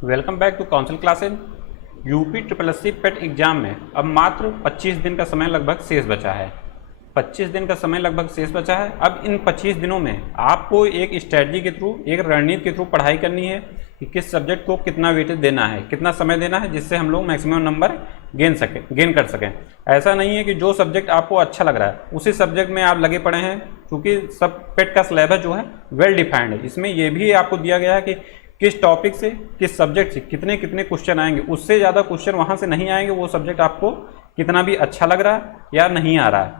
Welcome back to council classes. UP SSC PET exam में अब मात्र 25 दिन का समय लगभग शेष बचा है। 25 दिन का समय लगभग शेष बचा है। अब इन 25 दिनों में आपको एक स्ट्रैटेजी के थ्रू, एक रणनीति के थ्रू पढ़ाई करनी है कि किस सब्जेक्ट को कितना वेटेज देना है, कितना समय देना है, जिससे हम लोग मैक्सिमम नंबर गेन कर सकें। ऐसा नहीं है कि जो सब्जेक्ट आपको अच्छा लग रहा है उसी सब्जेक्ट में आप लगे पड़े हैं, क्योंकि सब पेट का सिलेबस जो है वेल डिफाइंड है। इसमें यह भी आपको दिया गया है कि किस टॉपिक से, किस सब्जेक्ट से कितने कितने क्वेश्चन आएंगे। उससे ज़्यादा क्वेश्चन वहाँ से नहीं आएंगे, वो सब्जेक्ट आपको कितना भी अच्छा लग रहा है या नहीं आ रहा है।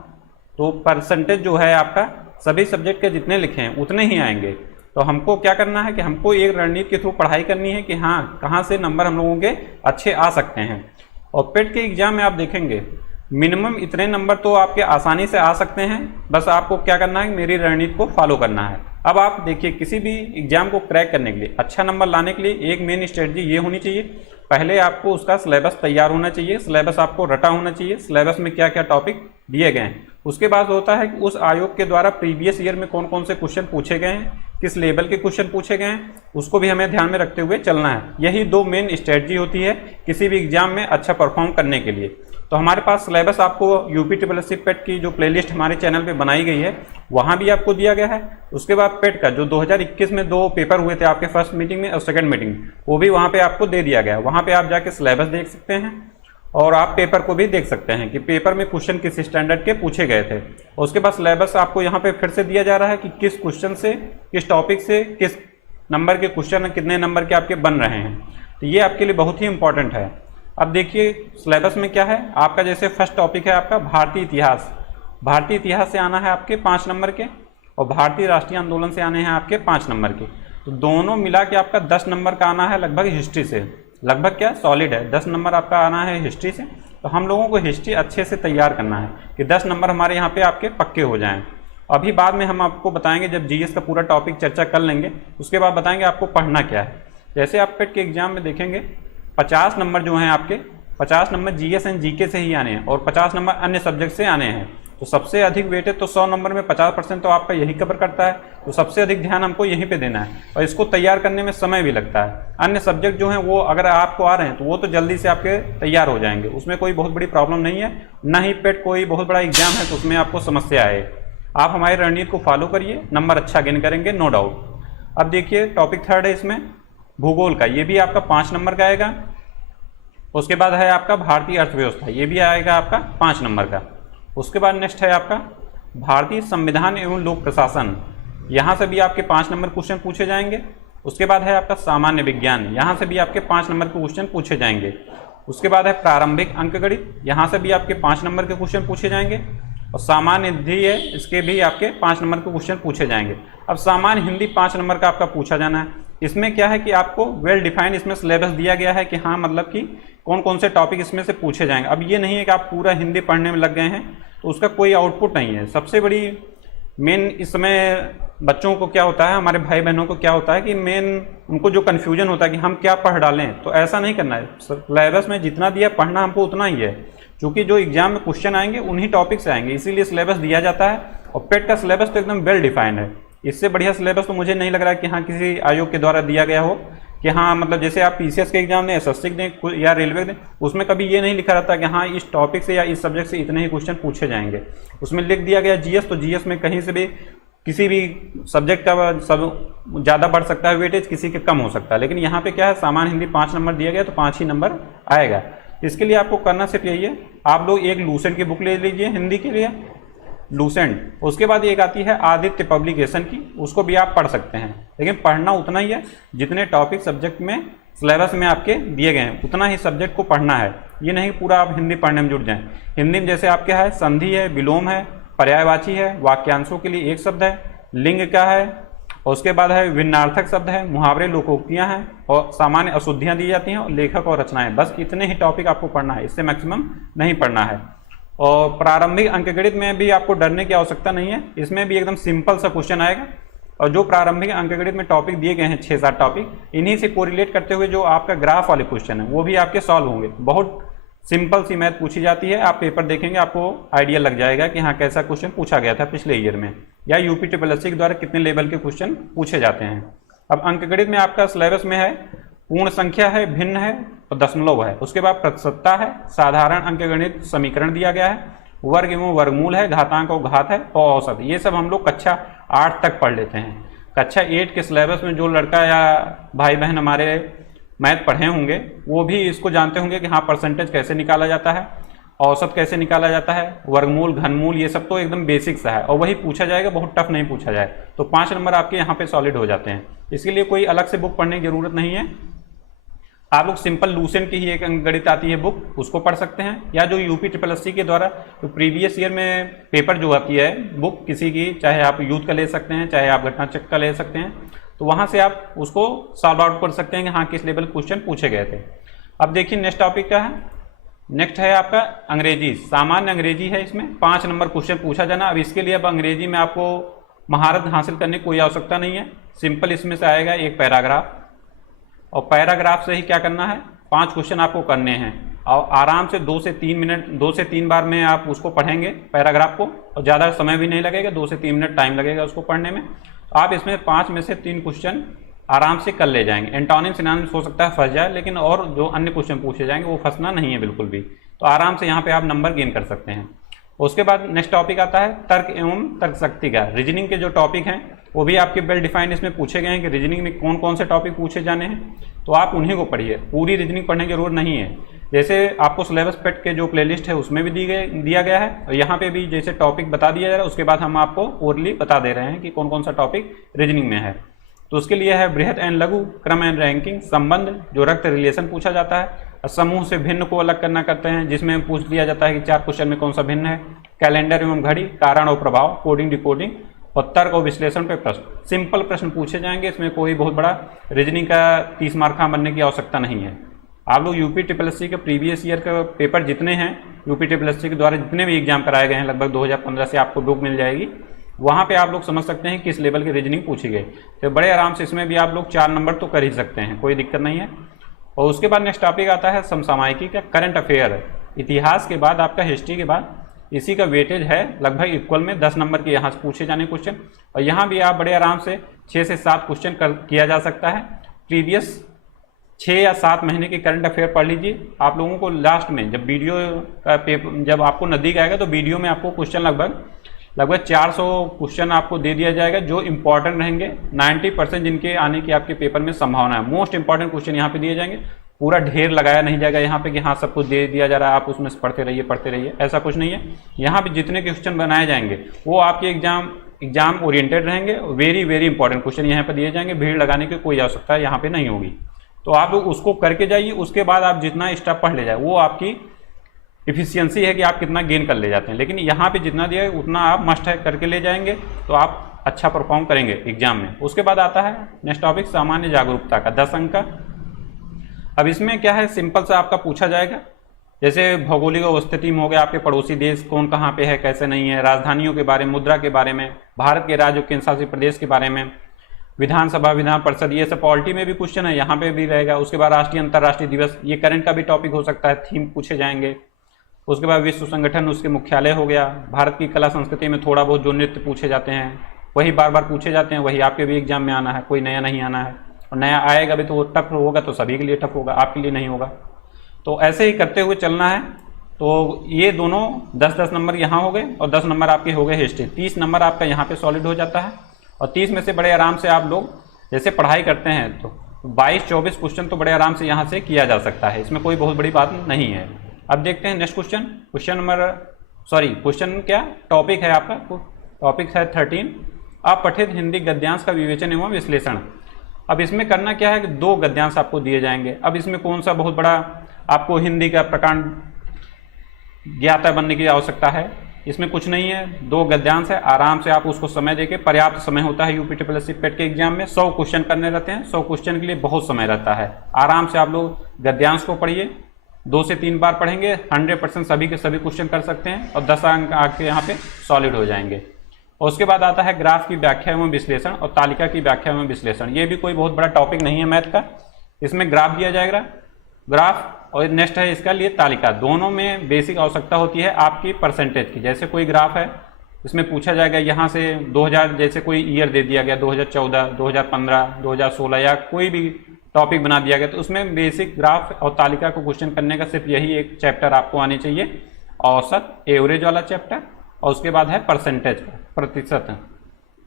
तो परसेंटेज जो है आपका सभी सब्जेक्ट के जितने लिखे हैं उतने ही आएंगे। तो हमको क्या करना है कि हमको एक रणनीति के थ्रू पढ़ाई करनी है कि हाँ, कहाँ से नंबर हम लोगों के अच्छे आ सकते हैं। और पेट के एग्जाम में आप देखेंगे मिनिमम इतने नंबर तो आपके आसानी से आ सकते हैं। बस आपको क्या करना है, मेरी रणनीति को फॉलो करना है। अब आप देखिए, किसी भी एग्जाम को क्रैक करने के लिए, अच्छा नंबर लाने के लिए एक मेन स्ट्रेटजी ये होनी चाहिए, पहले आपको उसका सिलेबस तैयार होना चाहिए, सिलेबस आपको रटा होना चाहिए, सिलेबस में क्या क्या टॉपिक दिए गए हैं। उसके बाद होता है कि उस आयोग के द्वारा प्रीवियस ईयर में कौन कौन से क्वेश्चन पूछे गए हैं, किस लेवल के क्वेश्चन पूछे गए हैं, उसको भी हमें ध्यान में रखते हुए चलना है। यही दो मेन स्ट्रेटजी होती है किसी भी एग्जाम में अच्छा परफॉर्म करने के लिए। तो हमारे पास सिलेबस आपको यूपी SSC पेट की जो प्लेलिस्ट हमारे चैनल पे बनाई गई है वहाँ भी आपको दिया गया है। उसके बाद पेट का जो 2021 में 2 पेपर हुए थे आपके, फर्स्ट मीटिंग में और सेकंड मीटिंग, वो भी वहाँ पे आपको दे दिया गया है। वहाँ पे आप जाके सिलेबस देख सकते हैं और आप पेपर को भी देख सकते हैं कि पेपर में क्वेश्चन किस स्टैंडर्ड के पूछे गए थे। और उसके बाद सिलेबस आपको यहाँ पे फिर से दिया जा रहा है कि किस क्वेश्चन से, किस टॉपिक से, किस नंबर के क्वेश्चन, कितने नंबर के आपके बन रहे हैं। तो ये आपके लिए बहुत ही इंपॉर्टेंट है। अब देखिए सिलेबस में क्या है आपका, जैसे फर्स्ट टॉपिक है आपका भारतीय इतिहास। भारतीय इतिहास से आना है आपके 5 नंबर के और भारतीय राष्ट्रीय आंदोलन से आने हैं आपके 5 नंबर के। तो दोनों मिला के आपका 10 नंबर का आना है लगभग हिस्ट्री से। लगभग क्या सॉलिड है, 10 नंबर आपका आना है हिस्ट्री से। तो हम लोगों को हिस्ट्री अच्छे से तैयार करना है कि 10 नंबर हमारे यहाँ पे आपके पक्के हो जाएं। अभी बाद में हम आपको बताएंगे, जब जीएस का पूरा टॉपिक चर्चा कर लेंगे उसके बाद बताएंगे आपको पढ़ना क्या है। जैसे आप पेट के एग्जाम में देखेंगे 50 नंबर जो हैं आपके, 50 नंबर जीएस एंड जीके से ही आने हैं और 50 नंबर अन्य सब्जेक्ट से आने हैं। तो सबसे अधिक वेटेज तो 100 नंबर में 50% तो आपका यही कवर करता है। तो सबसे अधिक ध्यान हमको यहीं पे देना है और इसको तैयार करने में समय भी लगता है। अन्य सब्जेक्ट जो हैं वो अगर आपको आ रहे हैं तो वो तो जल्दी से आपके तैयार हो जाएंगे, उसमें कोई बहुत बड़ी प्रॉब्लम नहीं है। ना ही पेट कोई बहुत बड़ा एग्जाम है तो उसमें आपको समस्या है। आप हमारी रणनीति को फॉलो करिए, नंबर अच्छा गेन करेंगे, नो डाउट। अब देखिए टॉपिक 3 है इसमें भूगोल का, ये भी आपका 5 नंबर का आएगा। उसके बाद है आपका भारतीय अर्थव्यवस्था, ये भी आएगा आपका 5 नंबर का। उसके बाद नेक्स्ट है आपका भारतीय संविधान एवं लोक प्रशासन, यहाँ से भी आपके 5 नंबर क्वेश्चन पूछे जाएंगे। उसके बाद है आपका सामान्य विज्ञान, यहाँ से भी आपके 5 नंबर के क्वेश्चन पूछे जाएंगे। उसके बाद है प्रारंभिक अंकगणित, यहाँ से भी आपके 5 नंबर के क्वेश्चन पूछे जाएंगे। और सामान्य हिंदी है, इसके भी आपके 5 नंबर के क्वेश्चन पूछे जाएंगे। अब सामान्य हिंदी 5 नंबर का आपका पूछा जाना है। इसमें क्या है कि आपको वेल डिफाइंड इसमें सिलेबस दिया गया है कि हाँ, मतलब कि कौन कौन से टॉपिक इसमें से पूछे जाएंगे। अब ये नहीं है कि आप पूरा हिंदी पढ़ने में लग गए हैं तो उसका कोई आउटपुट नहीं है। सबसे बड़ी मेन इस समय बच्चों को क्या होता है, हमारे भाई बहनों को क्या होता है कि मेन उनको जो कन्फ्यूजन होता है कि हम क्या पढ़ डालें, तो ऐसा नहीं करना है। सिलेबस में जितना दिया पढ़ना हमको उतना ही है, क्योंकि जो एग्जाम में क्वेश्चन आएंगे उन्हीं टॉपिक से आएंगे, इसीलिए सिलेबस दिया जाता है। और पेट का सिलेबस तो एकदम वेल डिफाइंड है। इससे बढ़िया सिलेबस तो मुझे नहीं लग रहा है कि हाँ किसी आयोग के द्वारा दिया गया हो कि हाँ, मतलब जैसे आप पीसीएस के एग्जाम दें, एसएससी दें या रेलवे दें, उसमें कभी ये नहीं लिखा रहता कि हाँ इस टॉपिक से या इस सब्जेक्ट से इतने ही क्वेश्चन पूछे जाएंगे। उसमें लिख दिया गया जीएस, तो जीएस में कहीं से भी किसी भी सब्जेक्ट का सब ज़्यादा बढ़ सकता है वेटेज, किसी के कम हो सकता है। लेकिन यहाँ पे क्या है, सामान्य हिंदी 5 नंबर दिया गया तो 5 ही नंबर आएगा। इसके लिए आपको करना सिर्फ यही है, आप लोग एक लूसेंट की बुक ले लीजिए हिंदी के लिए, लूसेंट। उसके बाद एक आती है आदित्य पब्लिकेशन की, उसको भी आप पढ़ सकते हैं। लेकिन पढ़ना उतना ही है जितने टॉपिक सब्जेक्ट में सिलेबस में आपके दिए गए हैं, उतना ही सब्जेक्ट को पढ़ना है। ये नहीं पूरा आप हिंदी पढ़ने में जुट जाएं। हिंदी में जैसे आपके है संधि है, विलोम है, पर्यायवाची है, वाक्यांशों के लिए एक शब्द है, लिंग का है, और उसके बाद है विन्नार्थक शब्द है, मुहावरे, लोकोक्तियाँ हैं और सामान्य अशुद्धियाँ दी जाती हैं और लेखक और रचनाएं। बस इतने ही टॉपिक आपको पढ़ना है, इससे मैक्सिमम नहीं पढ़ना है। और प्रारंभिक अंकगणित में भी आपको डरने की आवश्यकता नहीं है, इसमें भी एकदम सिंपल सा क्वेश्चन आएगा। और जो प्रारंभिक अंकगणित में टॉपिक दिए गए हैं 6-7 टॉपिक, इन्हीं से कोरिलेट करते हुए जो आपका ग्राफ वाले क्वेश्चन है वो भी आपके सॉल्व होंगे। बहुत सिंपल सी मैथ पूछी जाती है, आप पेपर देखेंगे आपको आइडिया लग जाएगा कि हाँ कैसा क्वेश्चन पूछा गया था पिछले ईयर में, या यूपी SSC के द्वारा कितने लेवल के क्वेश्चन पूछे जाते हैं। अब अंकगणित में आपका सिलेबस में है पूर्ण संख्या है, भिन्न है और दशमलव है। उसके बाद प्रतिशतता है, साधारण अंकगणित समीकरण दिया गया है, वर्ग एवं वर्गमूल है, घातांक और घात है और औसत। ये सब हम लोग कक्षा 8 तक पढ़ लेते हैं। कक्षा 8 के सिलेबस में जो लड़का या भाई बहन हमारे मैथ पढ़े होंगे वो भी इसको जानते होंगे कि हाँ परसेंटेज कैसे निकाला जाता है, औसत कैसे निकाला जाता है, वर्गमूल, घनमूल, ये सब तो एकदम बेसिक सा है और वही पूछा जाएगा, बहुत टफ नहीं पूछा जाए। तो 5 नंबर आपके यहाँ पे सॉलिड हो जाते हैं। इसके लिए कोई अलग से बुक पढ़ने की जरूरत नहीं है। आप लोग सिंपल लूसेंट की ही एक अंकगणित आती है बुक, उसको पढ़ सकते हैं, या जो यूपी SSS के द्वारा तो प्रीवियस ईयर में पेपर जो आती है बुक किसी की, चाहे आप यूथ का ले सकते हैं, चाहे आप घटना चक्र का ले सकते हैं, तो वहाँ से आप उसको सॉल्व आउट कर सकते हैं कि हाँ किस लेवल क्वेश्चन पूछे गए थे। अब देखिए नेक्स्ट टॉपिक क्या है। नेक्स्ट है आपका अंग्रेजी, सामान्य अंग्रेजी है। इसमें 5 नंबर क्वेश्चन पूछा जाना। अब इसके लिए अब अंग्रेजी में आपको महारत हासिल करने की कोई आवश्यकता नहीं है। सिंपल इसमें से आएगा एक पैराग्राफ और पैराग्राफ से ही क्या करना है, 5 क्वेश्चन आपको करने हैं और आराम से 2 से 3 बार में आप उसको पढ़ेंगे पैराग्राफ को, और ज़्यादा समय भी नहीं लगेगा, 2 से 3 मिनट टाइम लगेगा उसको पढ़ने में। आप इसमें 5 में से 3 क्वेश्चन आराम से कर ले जाएंगे। एंटोनिम सिनोनिम्स हो सकता है फंस जाए, लेकिन और जो अन्य क्वेश्चन पूछे जाएंगे वो फंसना नहीं है बिल्कुल भी। तो आराम से यहाँ पे आप नंबर गेन कर सकते हैं। उसके बाद नेक्स्ट टॉपिक आता है तर्क एवं तर्क शक्ति का। रीजनिंग के जो टॉपिक हैं वो भी आपके वेल डिफाइंड इसमें पूछे गए हैं कि रीजनिंग में कौन कौन से टॉपिक पूछे जाने हैं, तो आप उन्हीं को पढ़िए। पूरी रीजनिंग पढ़ने की जरूरत नहीं है। जैसे आपको सिलेबस पेट के जो प्लेलिस्ट है उसमें भी दिया गया है, और यहाँ पे भी जैसे टॉपिक बता दिया जा रहा है, उसके बाद हम आपको ओरली बता दे रहे हैं कि कौन कौन सा टॉपिक रीजनिंग में है। तो उसके लिए है बृहत एंड लघु, क्रम एंड रैंकिंग, संबंध जो रक्त रिलेशन पूछा जाता है, समूह से भिन्न को अलग करना करते हैं जिसमें पूछ लिया जाता है कि 4 क्वेश्चन में कौन सा भिन्न है, कैलेंडर एवं घड़ी, कारण और प्रभाव, कोडिंग डिकोडिंग और तर्क और विश्लेषण पे प्रश्न। सिंपल प्रश्न पूछे जाएंगे, इसमें कोई बहुत बड़ा रीजनिंग का 30 मार्क बनने की आवश्यकता नहीं है। आप लोग यूपी SSS के प्रीवियस ईयर का पेपर जितने हैं, यूपी SSS के द्वारा जितने भी एग्जाम कराए गए हैं, लगभग 2015 से आपको बुक मिल जाएगी, वहाँ पे आप लोग समझ सकते हैं किस लेवल की रीजनिंग पूछी गई। तो बड़े आराम से इसमें भी आप लोग 4 नंबर तो कर ही सकते हैं, कोई दिक्कत नहीं है। और उसके बाद नेक्स्ट टॉपिक आता है समसामयिकी का, करंट अफेयर। इतिहास के बाद आपका हिस्ट्री के बाद इसी का वेटेज है लगभग इक्वल में 10 नंबर के यहाँ से पूछे जाने क्वेश्चन, और यहाँ भी आप बड़े आराम से 6 से 7 क्वेश्चन किया जा सकता है। प्रीवियस 6 या 7 महीने के करंट अफेयर पढ़ लीजिए। आप लोगों को लास्ट में जब वीडियो का पेपर जब आपको नज़दीक आएगा तो वीडियो में आपको क्वेश्चन लगभग 400 क्वेश्चन आपको दे दिया जाएगा जो इंपॉर्टेंट रहेंगे। 90% जिनके आने की आपके पेपर में संभावना है, मोस्ट इंपॉर्टेंट क्वेश्चन यहाँ पे दिए जाएंगे। पूरा ढेर लगाया नहीं जाएगा यहाँ पे कि हाँ सब कुछ दे दिया जा रहा है, आप उसमें से पढ़ते रहिए, ऐसा कुछ नहीं है। यहाँ पे जितने क्वेश्चन बनाए जाएंगे वो आपके एग्जाम ओरिएंटेड रहेंगे। वेरी वेरी इंपॉर्टेंट क्वेश्चन यहाँ पे दिए जाएंगे, भीड़ लगाने की कोई आवश्यकता यहाँ पे नहीं होगी। तो आप लोग उसको करके जाइए, उसके बाद आप जितना स्टेप पढ़ ले जाए वो आपकी इफिशियंसी है कि आप कितना गेन कर ले जाते हैं। लेकिन यहाँ पे जितना दिया है उतना आप मस्ट है करके ले जाएंगे तो आप अच्छा परफॉर्म करेंगे एग्जाम में। उसके बाद आता है नेक्स्ट टॉपिक सामान्य जागरूकता का, 10 अंक का। अब इसमें क्या है, सिंपल सा आपका पूछा जाएगा, जैसे भौगोलिक अवस्थिति में हो गया, आपके पड़ोसी देश कौन कहाँ पे है कैसे नहीं है, राजधानियों के बारे में, मुद्रा के बारे में, भारत के राज्य केंद्र शासित प्रदेश के बारे में, विधानसभा विधान परिषद, ये सब पॉलिटी में भी क्वेश्चन है, यहाँ पे भी रहेगा। उसके बाद राष्ट्रीय अंतर्राष्ट्रीय दिवस, ये करंट का भी टॉपिक हो सकता है, थीम पूछे जाएंगे। उसके बाद विश्व संगठन, उसके मुख्यालय हो गया। भारत की कला संस्कृति में थोड़ा बहुत जो नृत्य पूछे जाते हैं वही बार बार पूछे जाते हैं, वही आपके भी एग्जाम में आना है, कोई नया नहीं आना है। और नया आएगा भी तो वो टफ होगा, तो सभी के लिए टफ होगा, आपके लिए नहीं होगा। तो ऐसे ही करते हुए चलना है। तो ये दोनों 10-10 नंबर यहाँ हो गए और 10 नंबर आपके हो गए हिस्ट्री। 30 नंबर आपका यहाँ पे सॉलिड हो जाता है। और 30 में से बड़े आराम से आप लोग जैसे पढ़ाई करते हैं तो 22-24 क्वेश्चन तो बड़े आराम से यहाँ से किया जा सकता है, इसमें कोई बहुत बड़ी बात नहीं है। अब देखते हैं नेक्स्ट क्वेश्चन क्या टॉपिक है आपका, टॉपिक है 13, अपठित हिंदी गद्यांश का विवेचन एवं विश्लेषण। अब इसमें करना क्या है कि 2 गद्यांश आपको दिए जाएंगे। अब इसमें कौन सा बहुत बड़ा आपको हिंदी का प्रकांड ज्ञाता बनने की आवश्यकता है, इसमें कुछ नहीं है। 2 गद्यांश है, आराम से आप उसको समय देके, पर्याप्त समय होता है यूपी SSS पेट के एग्जाम में, 100 क्वेश्चन करने रहते हैं। 100 क्वेश्चन के लिए बहुत समय रहता है। आराम से आप लोग गद्यांश को पढ़िए, 2 से 3 बार पढ़ेंगे, 100% सभी के सभी क्वेश्चन कर सकते हैं और 10 अंक आपके यहाँ पे सॉलिड हो जाएंगे। और उसके बाद आता है ग्राफ की व्याख्या एवं विश्लेषण और तालिका की व्याख्या एवं विश्लेषण। ये भी कोई बहुत बड़ा टॉपिक नहीं है मैथ का, इसमें ग्राफ दिया जाएगा, ग्राफ, और नेक्स्ट है इसका लिए तालिका। दोनों में बेसिक आवश्यकता होती है आपकी परसेंटेज की। जैसे कोई ग्राफ है, इसमें पूछा जाएगा यहाँ से 2000, जैसे कोई ईयर दे दिया गया 2014, 2015, 2016 या कोई भी टॉपिक बना दिया गया। तो उसमें बेसिक ग्राफ और तालिका को क्वेश्चन करने का सिर्फ यही एक चैप्टर आपको आने चाहिए, औसत एवरेज वाला चैप्टर, और उसके बाद है परसेंटेज का, प्रतिशत।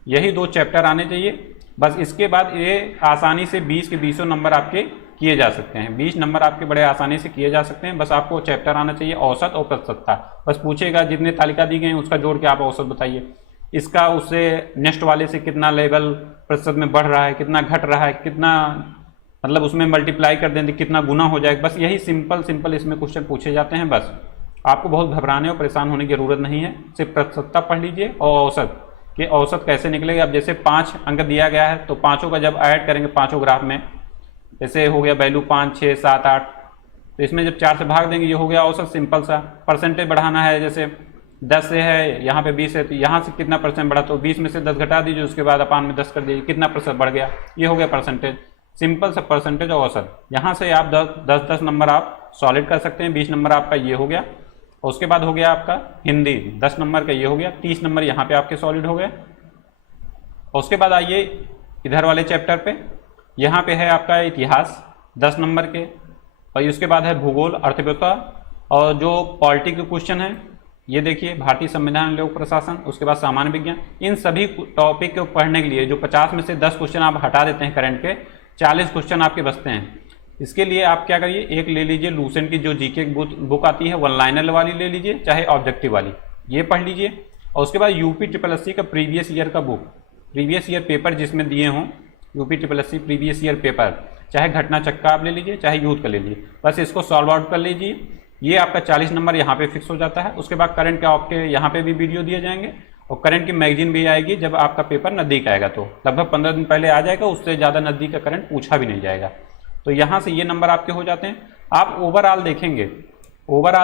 यही 2 चैप्टर आने चाहिए बस। इसके बाद ये आसानी से 20 के 20 नंबर आपके किए जा सकते हैं, 20 नंबर आपके बड़े आसानी से किए जा सकते हैं। बस आपको चैप्टर आना चाहिए औसत और प्रतिशतता। बस पूछेगा जितने तालिका दी गई हैं उसका जोड़ के आप औसत बताइए, इसका उससे नेक्स्ट वाले से कितना लेवल प्रतिशत में बढ़ रहा है, कितना घट रहा है, कितना मतलब उसमें मल्टीप्लाई कर देंगे कितना गुना हो जाएगा। बस यही सिंपल इसमें क्वेश्चन पूछे जाते हैं। बस आपको बहुत घबराने और परेशान होने की जरूरत नहीं है, सिर्फ प्रतिशतता पढ़ लीजिए और औसत कि औसत कैसे निकलेगा। अब जैसे 5 अंक दिया गया है तो पाँचों का जब ऐड करेंगे पाँचों ग्राफ में, जैसे हो गया वैल्यू 5, 6, 7, 8, तो इसमें जब 4 से भाग देंगे ये हो गया औसत, सिंपल सा। परसेंटेज बढ़ाना है, जैसे 10 से है यहाँ पे 20 है तो यहाँ से कितना परसेंट बढ़ा, तो 20 में से 10 घटा दीजिए, उसके बाद अपान में 10 कर दीजिए, कितना प्रतिशत बढ़ गया, ये हो गया परसेंटेज। सिंपल सा परसेंटेज और औसत। यहाँ से आप 10 नंबर आप सॉलिड कर सकते हैं। 20 नंबर आपका ये हो गया, और उसके बाद हो गया आपका हिंदी 10 नंबर का ये हो गया, 30 नंबर यहाँ पे आपके सॉलिड हो गए। और उसके बाद आइए इधर वाले चैप्टर पे, यहाँ पे है आपका इतिहास 10 नंबर के, और उसके बाद है भूगोल, अर्थव्यवस्था, और जो पॉलिटी के क्वेश्चन है ये देखिए भारतीय संविधान, लोक प्रशासन, उसके बाद सामान्य विज्ञान। इन सभी टॉपिक को पढ़ने के लिए जो 50 में से 10 क्वेश्चन आप हटा देते हैं करंट के, 40 क्वेश्चन आपके बचते हैं। इसके लिए आप क्या करिए, एक ले लीजिए लूसेंट की जो जीके बुक आती है, 1 लाइनर वाली ले लीजिए, चाहे ऑब्जेक्टिव वाली, ये पढ़ लीजिए। और उसके बाद यूपी SSSC का प्रीवियस ईयर का बुक, प्रीवियस ईयर पेपर जिसमें दिए हों, UP SSSC previous year paper, चाहे घटना चक्का आप ले लीजिए, चाहे यूथ का ले लीजिए, बस इसको सॉल्व आउट कर लीजिए। ये आपका 40 नंबर यहाँ पे फिक्स हो जाता है। उसके बाद करंट के आपके यहाँ पे भी वीडियो दिए जाएंगे, और करंट की मैगजीन भी आएगी जब आपका पेपर नज़दीक आएगा, तो लगभग 15 दिन पहले आ जाएगा, उससे ज़्यादा नज़दीक का करंट पूछा भी नहीं जाएगा। तो यहाँ से ये नंबर आपके हो जाते हैं। आप ओवरऑल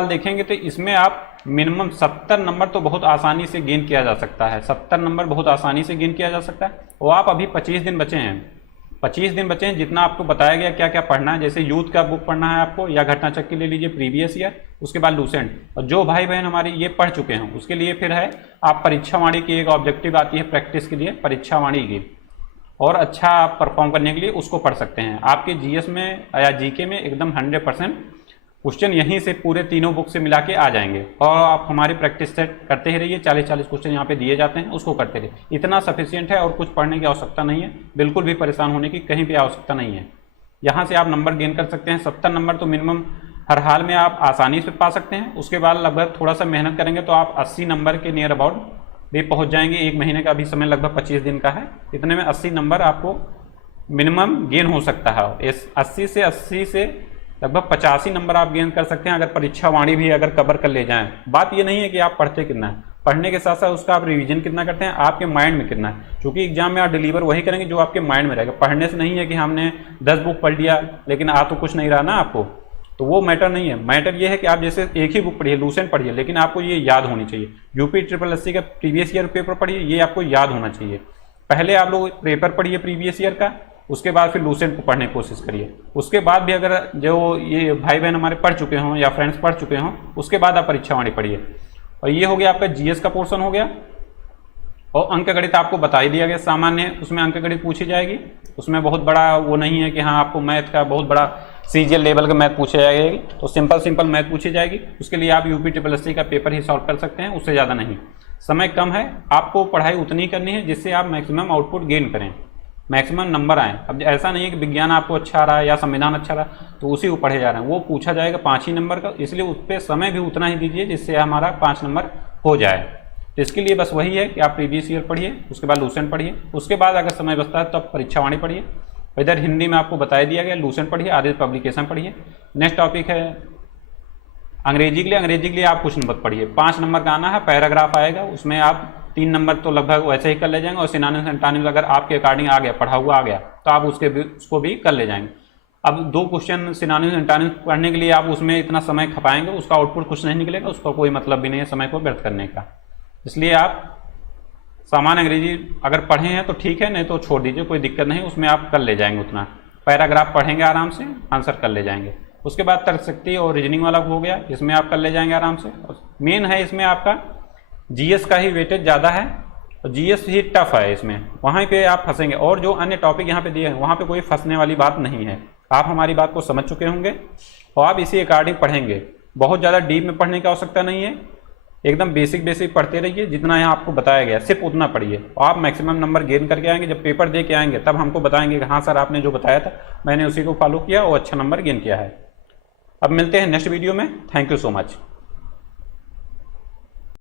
देखेंगे तो इसमें आप मिनिमम 70 नंबर तो बहुत आसानी से गेन किया जा सकता है, 70 नंबर बहुत आसानी से गेन किया जा सकता है। और आप अभी 25 दिन बचे हैं, 25 दिन बचे हैं, जितना आपको बताया गया क्या क्या पढ़ना है, जैसे यूथ का बुक पढ़ना है आपको, या घटना चक्की ले लीजिए प्रीवियस ईयर, उसके बाद लूसेंट। और जो भाई बहन हमारी ये पढ़ चुके हैं उसके लिए फिर है आप परीक्षावाणी की एक ऑब्जेक्टिव आती है प्रैक्टिस के लिए, परीक्षावाणी की, और अच्छा परफॉर्म करने के लिए उसको पढ़ सकते हैं। आपके जीएस में या जीके में एकदम 100% क्वेश्चन यहीं से पूरे तीनों बुक से मिला के आ जाएंगे, और आप हमारी प्रैक्टिस सेट करते ही रहिए। 40-40 क्वेश्चन यहाँ पे दिए जाते हैं, उसको करते रहिए, इतना सफिशियंट है, और कुछ पढ़ने की आवश्यकता नहीं है, बिल्कुल भी परेशान होने की कहीं भी आवश्यकता नहीं है। यहाँ से आप नंबर गेन कर सकते हैं। 70 नंबर तो मिनिमम हर हाल में आप आसानी से पा सकते हैं। उसके बाद लगभग थोड़ा सा मेहनत करेंगे तो आप 80 नंबर के नियर अबाउट भी पहुँच जाएंगे। 1 महीने का अभी समय लगभग 25 दिन का है, इतने में 80 नंबर आपको मिनिमम गेन हो सकता है। इस 80 से लगभग 85 नंबर आप गेन कर सकते हैं अगर परीक्षावाणी भी अगर कवर कर ले जाएं। बात ये नहीं है कि आप पढ़ते कितना है, पढ़ने के साथ साथ उसका आप रिवीजन कितना करते हैं, आपके माइंड में कितना है, क्योंकि एग्जाम में आप डिलीवर वही करेंगे जो आपके माइंड में रहेगा। पढ़ने से नहीं है कि हमने 10 बुक पढ़ लिया लेकिन आ तो कुछ नहीं रहा ना आपको, तो वो मैटर नहीं है। मैटर ये है कि आप जैसे एक ही बुक पढ़िए, लूसेंट पढ़िए, लेकिन आपको ये याद होनी चाहिए। यूपी SSSC का प्रीवियस ईयर पेपर पढ़िए, ये आपको याद होना चाहिए। पहले आप लोग पेपर पढ़िए प्रीवियस ईयर का, उसके बाद फिर लूसेंट को पढ़ने की कोशिश करिए। उसके बाद भी अगर जो ये भाई बहन हमारे पढ़ चुके हों या फ्रेंड्स पढ़ चुके हों, उसके बाद आप परीक्षावाणी पढ़िए। और ये हो गया आपका जीएस का पोर्शन हो गया। और अंक गणित आपको बता ही दिया गया, सामान्य उसमें अंक गणित पूछी जाएगी। उसमें बहुत बड़ा वो नहीं है कि हाँ आपको मैथ का बहुत बड़ा सीजीएल लेवल का मैथ पूछी जाएगी, तो सिंपल मैथ पूछी जाएगी। उसके लिए आप यूपी SSSC का पेपर ही सॉल्व कर सकते हैं, उससे ज़्यादा नहीं। समय कम है, आपको पढ़ाई उतनी करनी है जिससे आप मैक्सिमम आउटपुट गेन करें, मैक्सिमम नंबर आए। अब ऐसा नहीं है कि विज्ञान आपको अच्छा आ रहा है या संविधान अच्छा रहा तो उसी को पढ़े जा रहे हैं, वो पूछा जाएगा 5 ही नंबर का, इसलिए उस पर समय भी उतना ही दीजिए जिससे हमारा 5 नंबर हो जाए। तो इसके लिए बस वही है कि आप प्रीवियस ईयर पढ़िए, उसके बाद लूसेंट पढ़िए, उसके बाद अगर समय बचता है तब परीक्षावाणी पढ़िए। इधर हिंदी में आपको बता दिया गया, लूसेंट पढ़िए, आधे पब्लिकेशन पढ़िए। नेक्स्ट टॉपिक है अंग्रेजी के लिए आप कुछ नंबर पढ़िए। 5 नंबर का आना है, पैराग्राफ आएगा, उसमें आप 3 नंबर तो लगभग वैसे ही कर ले जाएंगे, और सिनोनिम्स एंटोनिम्स अगर आपके अकॉर्डिंग आ गया, पढ़ा हुआ आ गया, तो आप उसको भी कर ले जाएंगे। अब 2 क्वेश्चन सिनोनिम्स एंटोनिम्स पढ़ने के लिए आप उसमें इतना समय खपाएंगे, उसका आउटपुट कुछ नहीं निकलेगा, उसका कोई मतलब भी नहीं है समय को व्यर्थ करने का। इसलिए आप सामान्य अंग्रेजी अगर पढ़े हैं तो ठीक है, नहीं तो छोड़ दीजिए, कोई दिक्कत नहीं, उसमें आप कर ले जाएंगे उतना। पैराग्राफ पढ़ेंगे आराम से, आंसर कर ले जाएंगे। उसके बाद तर्कशक्ति और रीजनिंग वाला हो गया, इसमें आप कर ले जाएंगे आराम से। मेन है इसमें आपका जीएस का ही वेटेज ज़्यादा है, तो जीएस ही टफ है, इसमें वहाँ पे आप फंसेंगे। और जो अन्य टॉपिक यहाँ पे दिए हैं वहाँ पे कोई फंसने वाली बात नहीं है। आप हमारी बात को समझ चुके होंगे और आप इसी अकॉर्डिंग पढ़ेंगे। बहुत ज़्यादा डीप में पढ़ने की आवश्यकता नहीं है, एकदम बेसिक बेसिक पढ़ते रहिए। जितना यहाँ आपको बताया गया सिर्फ उतना पढ़िए, आप मैक्सिमम नंबर गेन करके आएंगे। जब पेपर दे के आएंगे तब हमको बताएंगे कि हाँ सर आपने जो बताया था मैंने उसी को फॉलो किया और अच्छा नंबर गेन किया है। अब मिलते हैं नेक्स्ट वीडियो में। Thank you so much.